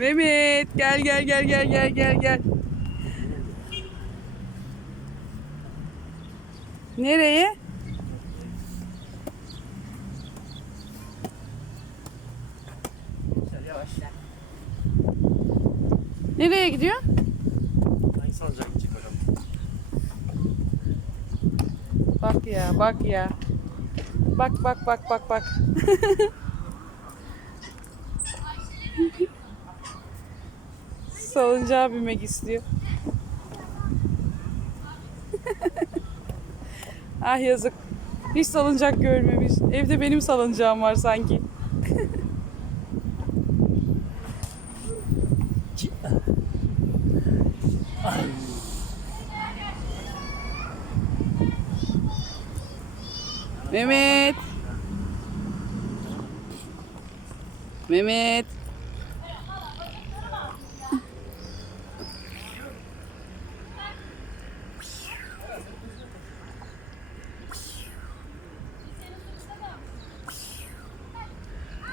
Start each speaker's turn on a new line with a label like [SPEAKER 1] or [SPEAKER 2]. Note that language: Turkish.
[SPEAKER 1] Mehmet gel gel gel gel gel gel gel. Nereye? Nereye gidiyor? Bak ya, bak ya. Bak bak bak bak bak. Salıncağa binmek istiyor. ah yazık. Hiç salıncak görmemiş. Evde benim salıncağım var sanki. Mehmet. Mehmet.